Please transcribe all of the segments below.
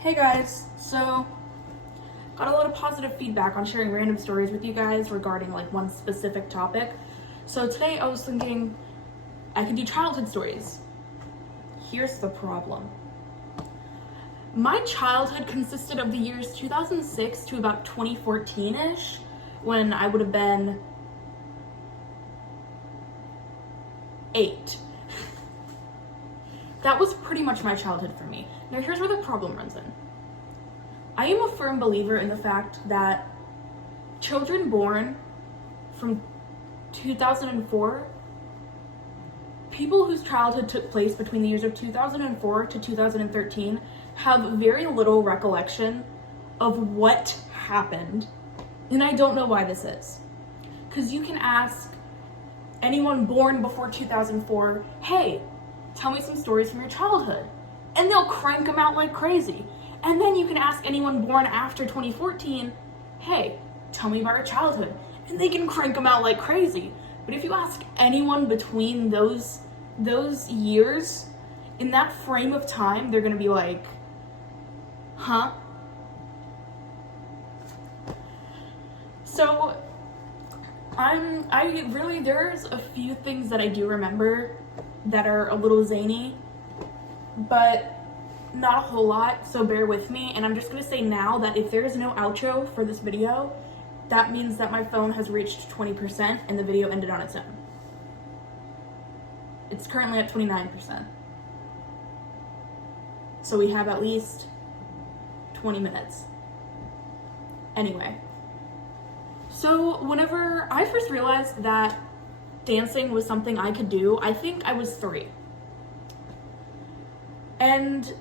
Hey guys, so got a lot of positive feedback on sharing random stories with you guys regarding like one specific topic. So today I was thinking I could do childhood stories. Here's the problem. My childhood consisted of the years 2006 to about 2014-ish, when I would have been 8. That was pretty much my childhood for me. Now here's where the problem runs in. I am a firm believer in the fact that children born from 2004, people whose childhood took place between the years of 2004 to 2013, have very little recollection of what happened. And I don't know why this is. Because you can ask anyone born before 2004, hey, tell me some stories from your childhood. And they'll crank them out like crazy. And then you can ask anyone born after 2014, hey, tell me about your childhood. And they can crank them out like crazy. But if you ask anyone between those years, in that frame of time, they're gonna be like, huh? So, there's a few things that I do remember that are a little zany, but not a whole lot, so bear with me. And I'm just gonna say now that if there is no outro for this video, that means that my phone has reached 20% and the video ended on its own. It's currently at 29%. So we have at least 20 minutes. Anyway, so whenever I first realized that dancing was something I could do, I think I was 3. And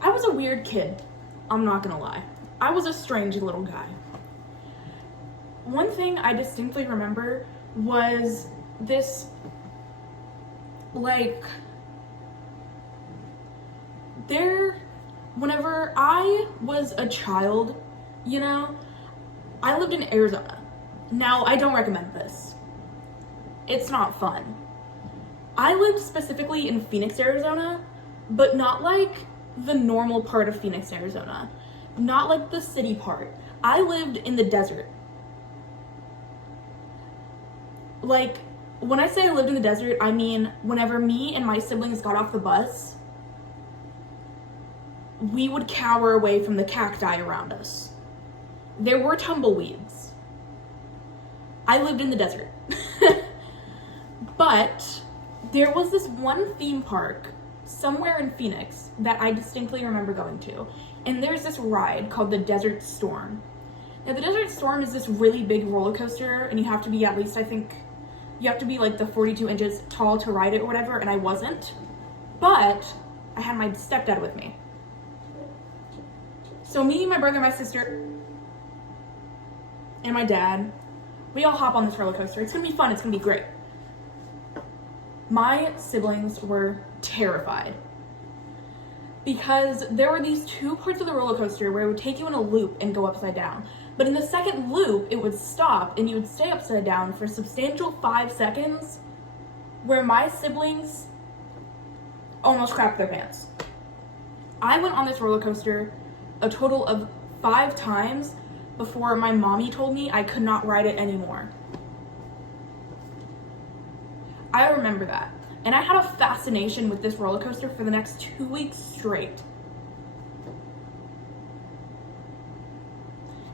I was a weird kid, I'm not gonna lie. I was a strange little guy. One thing I distinctly remember was this, whenever I was a child, I lived in Arizona. Now, I don't recommend this. It's not fun. I lived specifically in Phoenix, Arizona, but not like the normal part of Phoenix, Arizona. Not like the city part. I lived in the desert. Like, when I say I lived in the desert, I mean whenever me and my siblings got off the bus, we would cower away from the cacti around us. There were tumbleweeds. I lived in the desert. But there was this one theme park somewhere in Phoenix that I distinctly remember going to. And there's this ride called the Desert Storm. Now, the Desert Storm is this really big roller coaster, and you have to be at least, you have to be like the 42 inches tall to ride it or whatever, and I wasn't. But I had my stepdad with me. So me, my brother, my sister, and my dad, we all hop on this roller coaster. It's gonna be fun, it's gonna be great. My siblings were terrified because there were these 2 parts of the roller coaster where it would take you in a loop and go upside down. But in the second loop, it would stop and you would stay upside down for a substantial 5 seconds, where my siblings almost crapped their pants. I went on this roller coaster a total of 5 times before my mommy told me I could not ride it anymore. I remember that. And I had a fascination with this roller coaster for the next 2 weeks straight.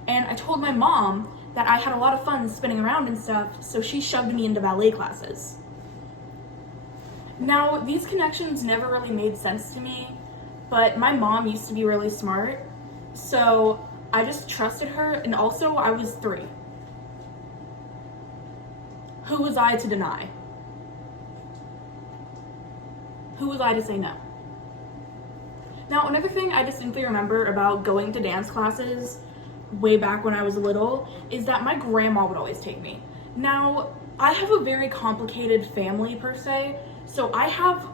And I told my mom that I had a lot of fun spinning around and stuff, so she shoved me into ballet classes. Now, these connections never really made sense to me, but my mom used to be really smart, so I just trusted her, and also I was 3. Who was I to deny? Who was I to say no? Now, another thing I distinctly remember about going to dance classes way back when I was little is that my grandma would always take me. Now, I have a very complicated family per se, so I have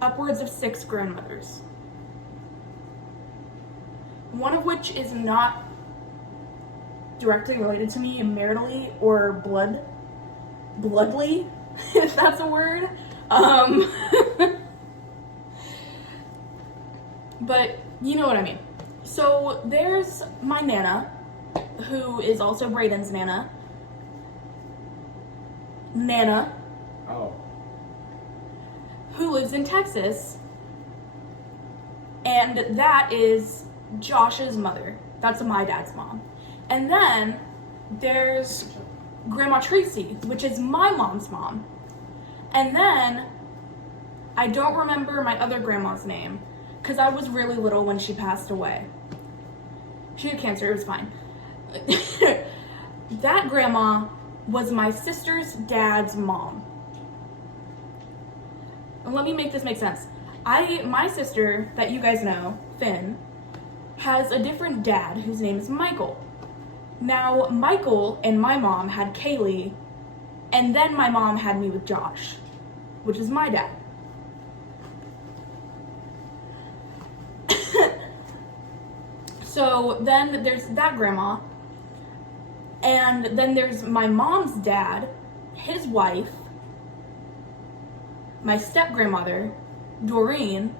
upwards of 6 grandmothers. One of which is not directly related to me maritally or bloodly, if that's a word. But you know what I mean. So there's my Nana, who is also Brayden's Nana. Nana. Oh. Who lives in Texas. And that is Josh's mother. That's my dad's mom. And then there's Grandma Tracy, which is my mom's mom. And then I don't remember my other grandma's name because I was really little when she passed away. She had cancer, it was fine. That grandma was my sister's dad's mom. And let me make this make sense. My sister, that you guys know, Finn, has a different dad whose name is Michael. Now, Michael and my mom had Kaylee, and then my mom had me with Josh, which is my dad. So then there's that grandma, and then there's my mom's dad, his wife, my step-grandmother, Doreen,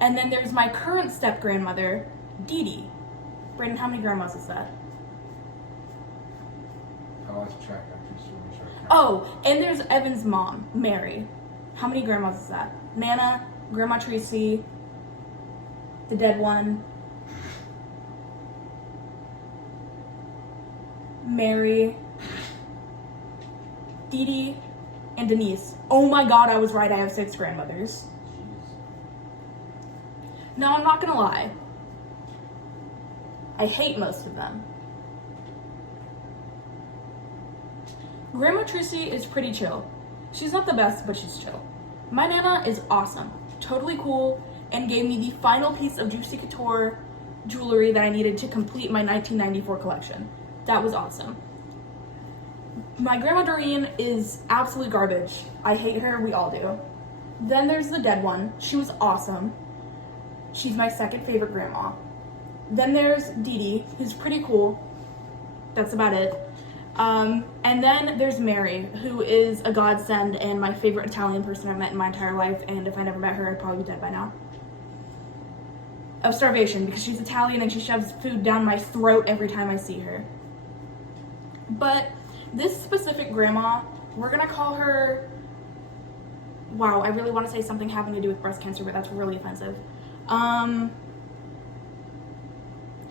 and then there's my current step-grandmother, Dee Dee. Brayden, how many grandmas is that? I lost track after so much. Oh, and there's Evan's mom, Mary. How many grandmas is that? Nana, Grandma Tracy, the dead one, Mary, Dee Dee, and Denise. Oh my god, I was right, I have 6 grandmothers. No, I'm not gonna lie. I hate most of them. Grandma Tracy is pretty chill. She's not the best, but she's chill. My Nana is awesome, totally cool, and gave me the final piece of Juicy Couture jewelry that I needed to complete my 1994 collection. That was awesome. My Grandma Doreen is absolute garbage. I hate her, we all do. Then there's the dead one. She was awesome. She's my second favorite grandma. Then there's Dee Dee, who's pretty cool. That's about it. And then there's Mary, who is a godsend and my favorite Italian person I've met in my entire life, and if I never met her, I'd probably be dead by now. Of starvation, because she's Italian and she shoves food down my throat every time I see her. But this specific grandma, we're gonna call her, wow, I really want to say something having to do with breast cancer, but that's really offensive.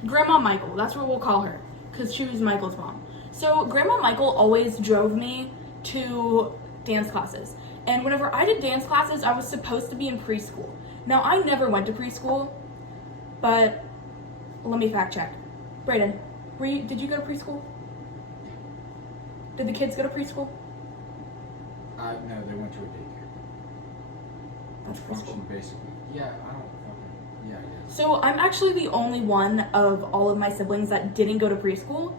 Grandma Michael, that's what we'll call her, because she was Michael's mom. So Grandma Michael always drove me to dance classes. And whenever I did dance classes, I was supposed to be in preschool. Now, I never went to preschool, but let me fact check. Brayden, did you go to preschool? Did the kids go to preschool? No, they went to a daycare. That's preschool. Function basically. Yeah, I don't fucking, yeah, I guess. So I'm actually the only one of all of my siblings that didn't go to preschool.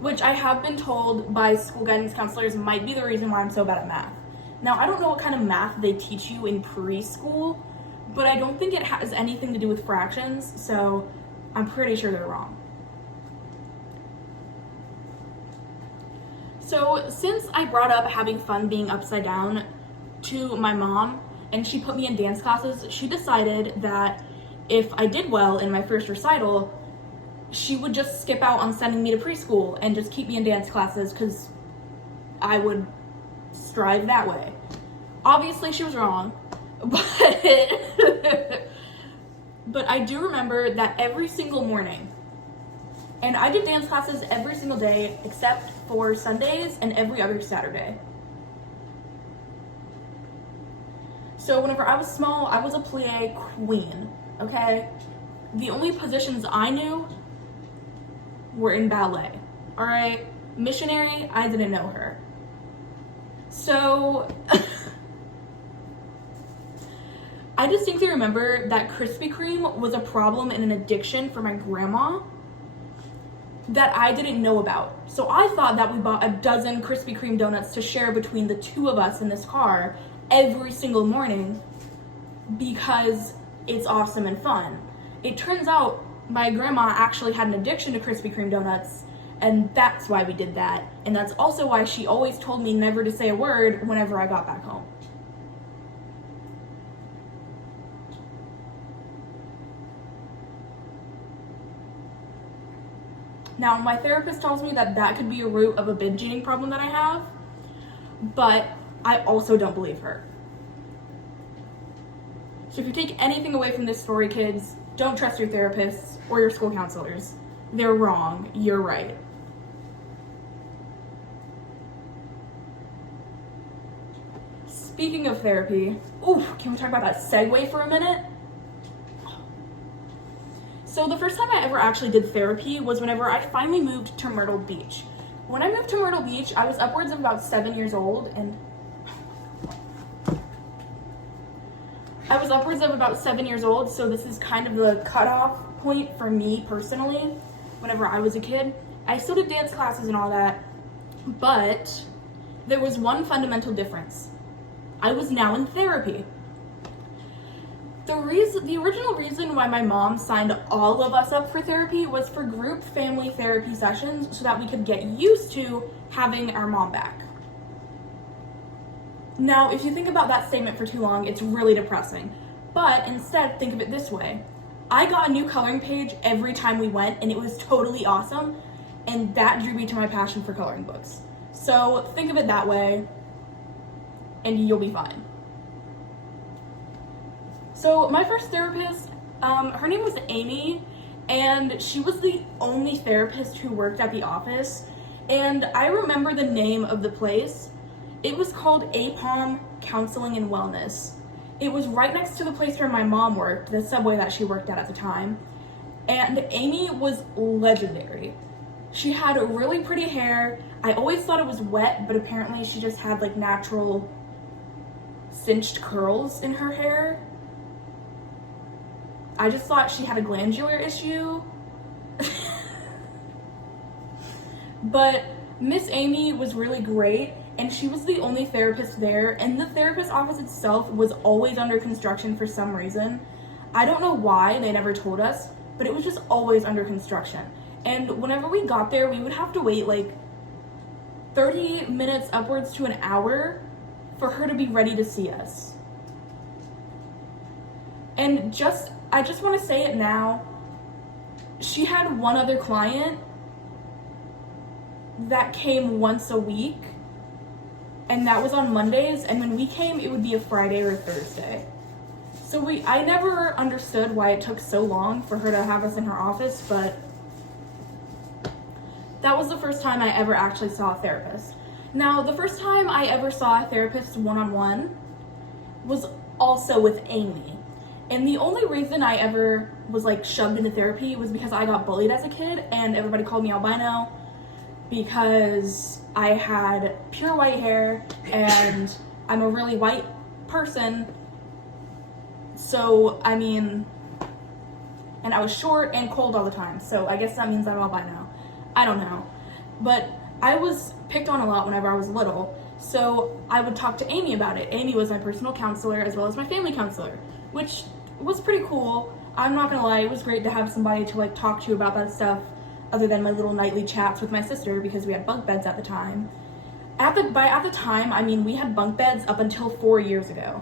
Which I have been told by school guidance counselors might be the reason why I'm so bad at math. Now, I don't know what kind of math they teach you in preschool, but I don't think it has anything to do with fractions, so I'm pretty sure they're wrong. So since I brought up having fun being upside down to my mom, and she put me in dance classes, she decided that if I did well in my first recital, she would just skip out on sending me to preschool and just keep me in dance classes because I would strive that way. Obviously, she was wrong, but I do remember that every single morning, and I did dance classes every single day except for Sundays and every other Saturday. So whenever I was small, I was a plie queen, okay? The only positions I knew were in ballet, all right? Missionary, I didn't know her. So, I distinctly remember that Krispy Kreme was a problem and an addiction for my grandma that I didn't know about. So I thought that we bought a dozen Krispy Kreme donuts to share between the two of us in this car every single morning because it's awesome and fun. It turns out my grandma actually had an addiction to Krispy Kreme donuts, and that's why we did that. And that's also why she always told me never to say a word whenever I got back home. Now, my therapist tells me that that could be a root of a binge eating problem that I have, but I also don't believe her. So if you take anything away from this story, kids, don't trust your therapists or your school counselors. They're wrong. You're right. Speaking of therapy, can we talk about that segue for a minute? So the first time I ever actually did therapy was whenever I finally moved to Myrtle Beach. When I moved to Myrtle Beach, I was upwards of about 7 years old, and so this is kind of the cutoff point for me personally, whenever I was a kid. I still did dance classes and all that, but there was one fundamental difference. I was now in therapy. The original reason why my mom signed all of us up for therapy was for group family therapy sessions so that we could get used to having our mom back. Now, if you think about that statement for too long, it's really depressing. But instead, think of it this way. I got a new coloring page every time we went, and it was totally awesome, and that drew me to my passion for coloring books. So think of it that way, and you'll be fine. So my first therapist, her name was Amy, and she was the only therapist who worked at the office. And I remember the name of the place. It was called APOM Counseling and Wellness. It was right next to the place where my mom worked, the Subway that she worked at the time. And Amy was legendary. She had really pretty hair. I always thought it was wet, but apparently she just had like natural cinched curls in her hair. I just thought she had a glandular issue. But Miss Amy was really great, and she was the only therapist there, and the therapist office itself was always under construction for some reason. I don't know why, they never told us, but it was just always under construction. And whenever we got there, we would have to wait like 30 minutes upwards to an hour for her to be ready to see us. And I just want to say it now, she had one other client that came once a week, and that was on Mondays, and when we came, it would be a Friday or a Thursday. So I never understood why it took so long for her to have us in her office, but that was the first time I ever actually saw a therapist. Now, the first time I ever saw a therapist one-on-one was also with Amy. And the only reason I ever was like shoved into therapy was because I got bullied as a kid and everybody called me albino because I had pure white hair and I'm a really white person. So, and I was short and cold all the time. So I guess that means I'm albino. I don't know. But I was picked on a lot whenever I was little. So I would talk to Amy about it. Amy was my personal counselor as well as my family counselor, which was pretty cool. I'm not gonna lie, it was great to have somebody to like talk to about that stuff other than my little nightly chats with my sister because we had bunk beds at the time. At the time, we had bunk beds up until 4 years ago.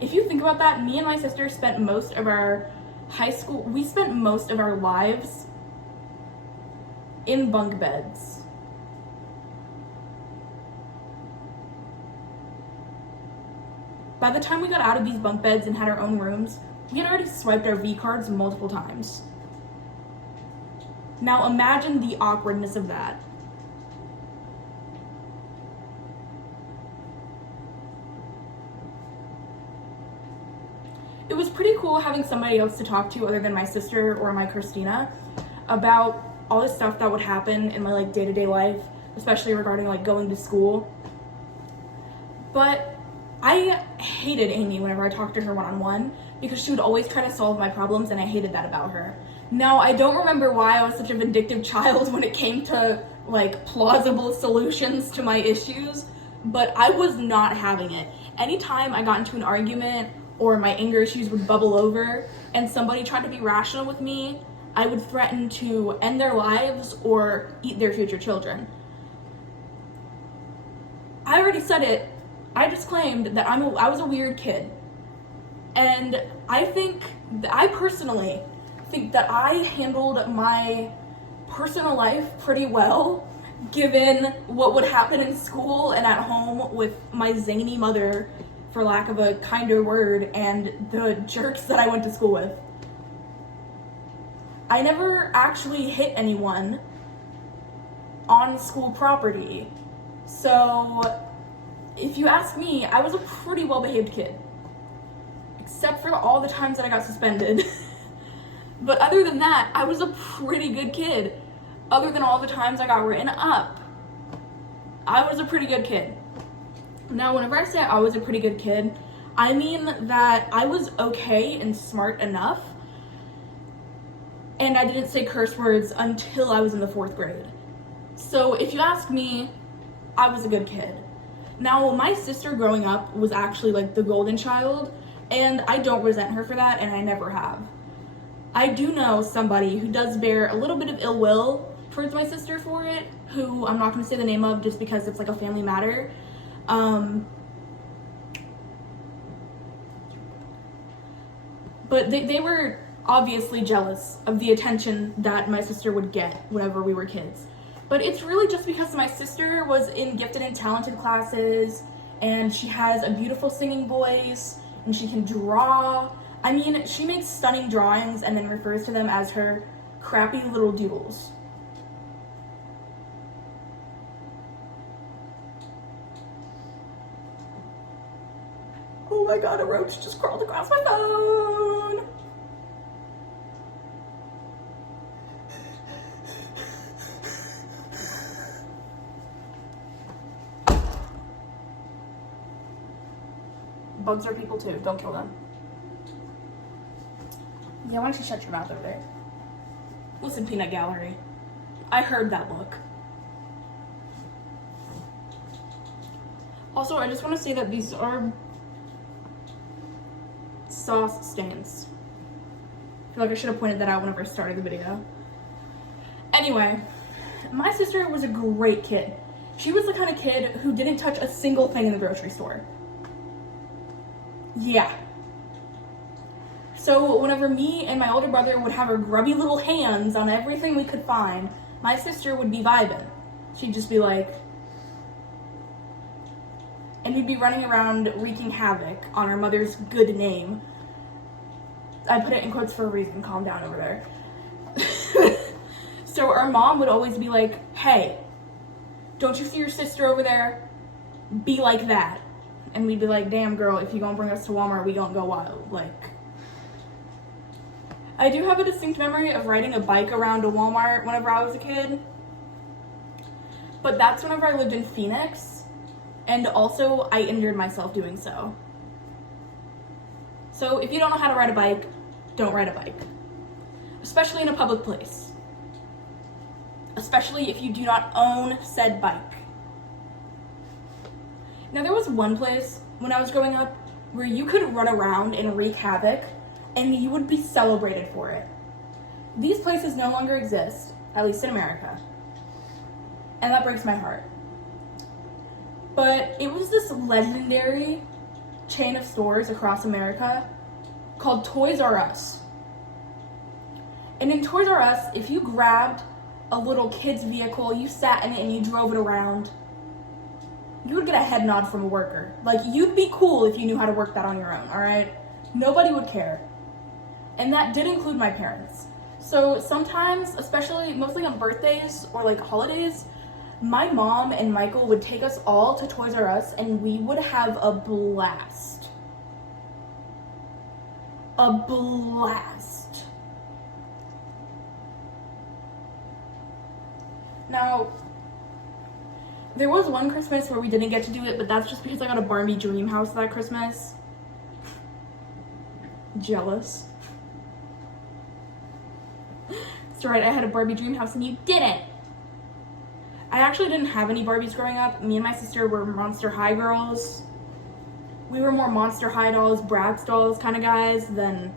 If you think about that, me and my sister spent most of our lives in bunk beds. By the time we got out of these bunk beds and had our own rooms, we had already swiped our V cards multiple times. Now imagine the awkwardness of that. It was pretty cool having somebody else to talk to other than my sister or my Christina about all the stuff that would happen in my like day-to-day life, especially regarding like going to school. But I hated Amy whenever I talked to her one-on-one because she would always try to solve my problems, and I hated that about her. Now, I don't remember why I was such a vindictive child when it came to like plausible solutions to my issues, but I was not having it. Anytime I got into an argument or my anger issues would bubble over and somebody tried to be rational with me, I would threaten to end their lives or eat their future children. I already said it. I just claimed that I was a weird kid. And I personally think that I handled my personal life pretty well, given what would happen in school and at home with my zany mother, for lack of a kinder word, and the jerks that I went to school with. I never actually hit anyone on school property. So, if you ask me, I was a pretty well-behaved kid. Except for all the times that I got suspended. But other than that, I was a pretty good kid. Other than all the times I got written up, I was a pretty good kid. Now, whenever I say I was a pretty good kid, I mean that I was okay and smart enough, and I didn't say curse words until I was in the 4th grade. So if you ask me, I was a good kid. Now, my sister growing up was actually like the golden child, and I don't resent her for that, and I never have. I do know somebody who does bear a little bit of ill will towards my sister for it, who I'm not going to say the name of just because it's like a family matter. But they were obviously jealous of the attention that my sister would get whenever we were kids. But it's really just because my sister was in gifted and talented classes, and she has a beautiful singing voice, and she can draw. I mean, she makes stunning drawings and then refers to them as her crappy little doodles. Oh my god, a roach just crawled across my phone! Bugs are people too, don't kill them. Yeah, why don't you shut your mouth over there? Listen, Peanut Gallery. I heard that look. Also, I just want to say that these are sauce stains. I feel like I should have pointed that out whenever I started the video. Anyway, my sister was a great kid. She was the kind of kid who didn't touch a single thing in the grocery store. Yeah. So whenever me and my older brother would have our grubby little hands on everything we could find, my sister would be vibing. She'd just be like, and we'd be running around wreaking havoc on our mother's good name. I put it in quotes for a reason, calm down over there. So our mom would always be like, hey, don't you see your sister over there? Be like that. And we'd be like, damn girl, if you gonna bring us to Walmart, we gonna go wild. Like, I do have a distinct memory of riding a bike around a Walmart whenever I was a kid. But that's whenever I lived in Phoenix. And also, I injured myself doing so. So if you don't know how to ride a bike, don't ride a bike. Especially in a public place. Especially if you do not own said bike. Now, there was one place when I was growing up where you could run around and wreak havoc, and you would be celebrated for it. These places no longer exist, at least in America. And that breaks my heart. But it was this legendary chain of stores across America called Toys R Us. And in Toys R Us, if you grabbed a little kid's vehicle, you sat in it and you drove it around, you would get a head nod from a worker. Like, you'd be cool if you knew how to work that on your own, all right? Nobody would care. And that did include my parents. So sometimes, especially mostly on birthdays or like holidays, my mom and Michael would take us all to Toys R Us and we would have a blast. A blast. Now, there was one Christmas where we didn't get to do it, but that's just because I got a Barbie dream house that Christmas. Jealous. It's right, I had a Barbie dream house and you didn't. I actually didn't have any Barbies growing up. Me and my sister were Monster High girls. We were more Monster High dolls, Bratz dolls kind of guys than,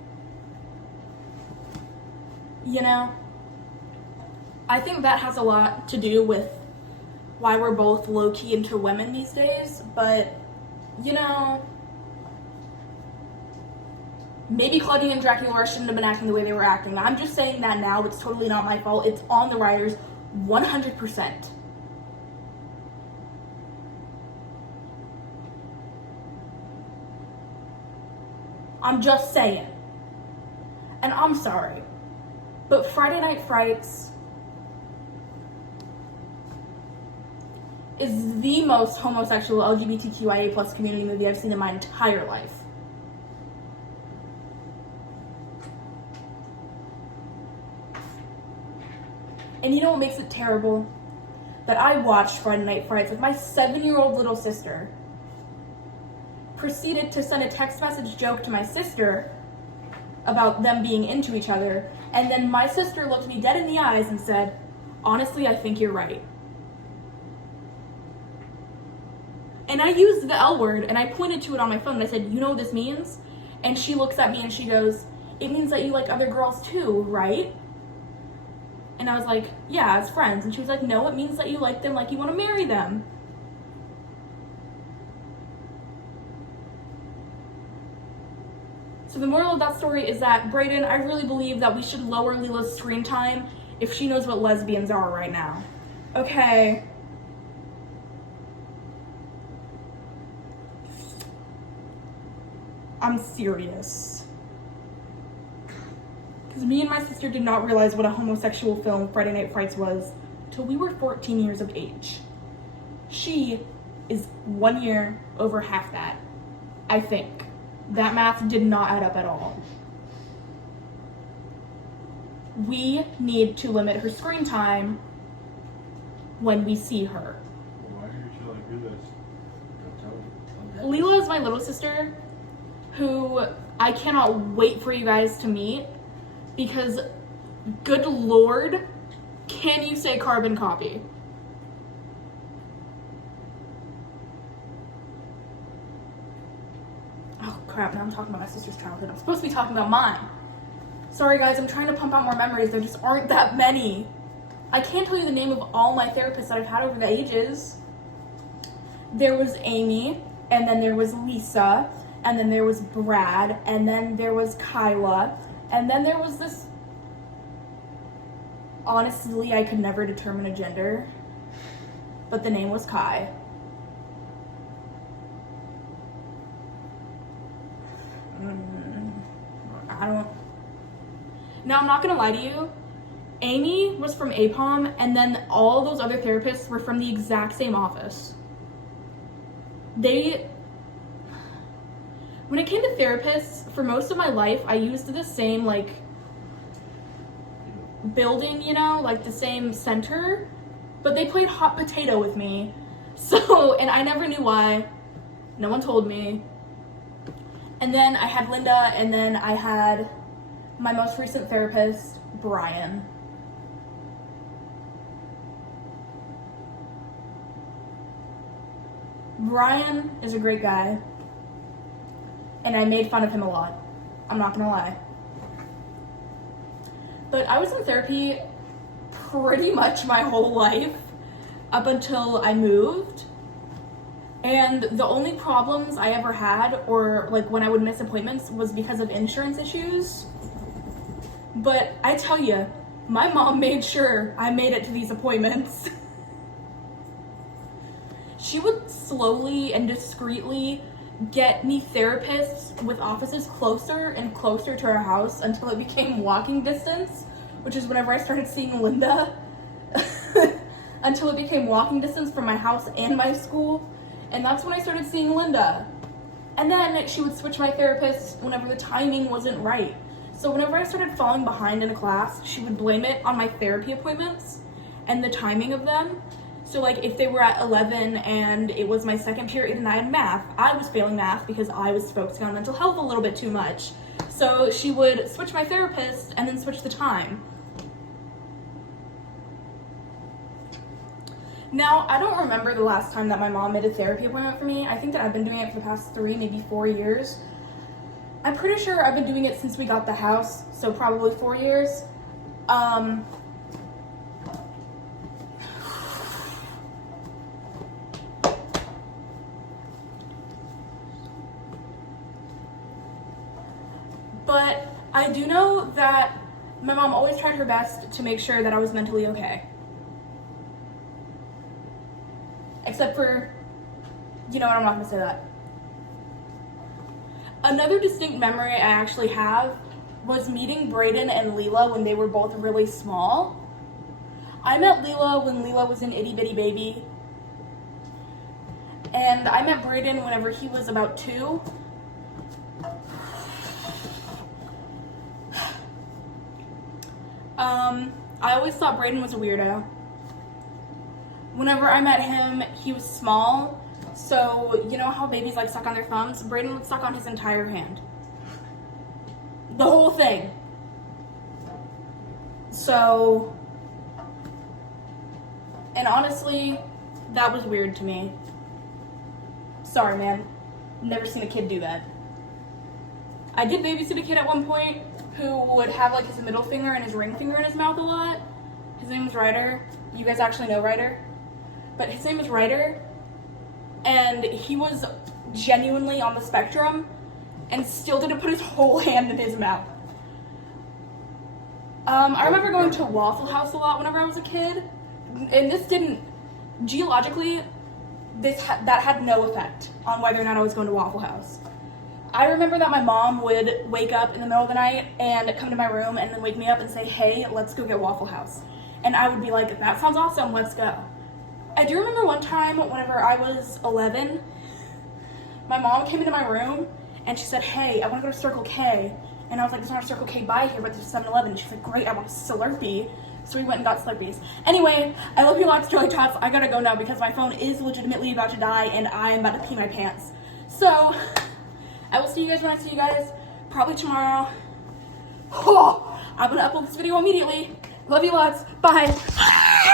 you know. I think that has a lot to do with why we're both low-key into women these days, but, you know, Maybe Claudine and Dracula shouldn't have been acting the way they were acting. I'm just saying that now. It's totally not my fault. It's on the writers 100%. I'm just saying. And I'm sorry. But Friday Night Frights is the most homosexual LGBTQIA plus community movie I've seen in my entire life. And you know what makes it terrible? That I watched Friday Night Frights with my 7-year-old little sister. Proceeded to send a text message joke to my sister about them being into each other, and then my sister looked me dead in the eyes and said, "Honestly, I think you're right." And I used the L word, and I pointed to it on my phone, and I said, "You know what this means?" And she looks at me and she goes, "It means that you like other girls too, right?" And I was like, "Yeah, as friends." And she was like, "No, it means that you like them like you want to marry them." So the moral of that story is that, Brayden, I really believe that we should lower Lila's screen time if she knows what lesbians are right now. Okay. I'm serious. Because me and my sister did not realize what a homosexual film Friday Night Frights was till we were 14 years of age. She is 1 year over half that, I think. That math did not add up at all. We need to limit her screen time when we see her. Why do you feel like Lila? Don't tell me. Lila is my little sister, who I cannot wait for you guys to meet, because good lord, can you say carbon copy? Oh crap, now I'm talking about my sister's childhood. I'm supposed to be talking about mine. Sorry guys, I'm trying to pump out more memories. There just aren't that many. I can't tell you the name of all my therapists that I've had over the ages. There was Amy, and then there was Lisa, and then there was Brad, and then there was Kyla, and then there was this... Honestly, I could never determine a gender, but the name was Kai. I don't... Now, I'm not gonna lie to you. Amy was from APOM, and then all those other therapists were from the exact same office. When it came to therapists, for most of my life, I used the same, like, building, you know, like the same center, but they played hot potato with me. So, and I never knew why. No one told me. And then I had Linda, and then I had my most recent therapist, Brian. Brian is a great guy, and I made fun of him a lot. I'm not gonna lie. But I was in therapy pretty much my whole life up until I moved. And the only problems I ever had, or like when I would miss appointments, was because of insurance issues. But I tell you, my mom made sure I made it to these appointments. She would slowly and discreetly get me therapists with offices closer and closer to our house until it became walking distance, which is whenever I started seeing Linda. Until it became walking distance from my house and my school. And that's when I started seeing Linda. And then she would switch my therapist whenever the timing wasn't right. So whenever I started falling behind in a class, she would blame it on my therapy appointments and the timing of them. So like if they were at 11 and it was my second period and I had math, I was failing math because I was focusing on mental health a little bit too much. So she would switch my therapist and then switch the time. Now, I don't remember the last time that my mom made a therapy appointment for me. I think that I've been doing it for the past 3, maybe 4 years. I'm pretty sure I've been doing it since we got the house, so probably 4 years. I do know that my mom always tried her best to make sure that I was mentally okay. Except for, you know what, I'm not gonna say that. Another distinct memory I actually have was meeting Brayden and Leela when they were both really small. I met Leela when Leela was an itty bitty baby. And I met Brayden whenever he was about 2. I always thought Brayden was a weirdo. Whenever I met him, he was small, so you know how babies like suck on their thumbs? Brayden would suck on his entire hand. The whole thing. So, and honestly, that was weird to me. Sorry, man. Never seen a kid do that. I did babysit a kid at one point who would have like his middle finger and his ring finger in his mouth a lot. His name was Ryder. You guys actually know Ryder. But his name was Ryder. And he was genuinely on the spectrum and still didn't put his whole hand in his mouth. I remember going to Waffle House a lot whenever I was a kid. And this didn't, geologically, that had no effect on whether or not I was going to Waffle House. I remember that my mom would wake up in the middle of the night and come to my room and then wake me up and say, hey, let's go get Waffle House. And I would be like, that sounds awesome, let's go. I do remember one time whenever I was 11, my mom came into my room and she said, hey, I want to go to Circle K. And I was like, there's not a Circle K by here, but there's a 7-Eleven. And she's like, great, I want a Slurpee. So we went and got Slurpees. Anyway, I love you lots, Joey Tots. I gotta go now because my phone is legitimately about to die and I am about to pee my pants. So, I will see you guys when I see you guys, probably tomorrow. Oh, I'm gonna upload this video immediately. Love you lots. Bye.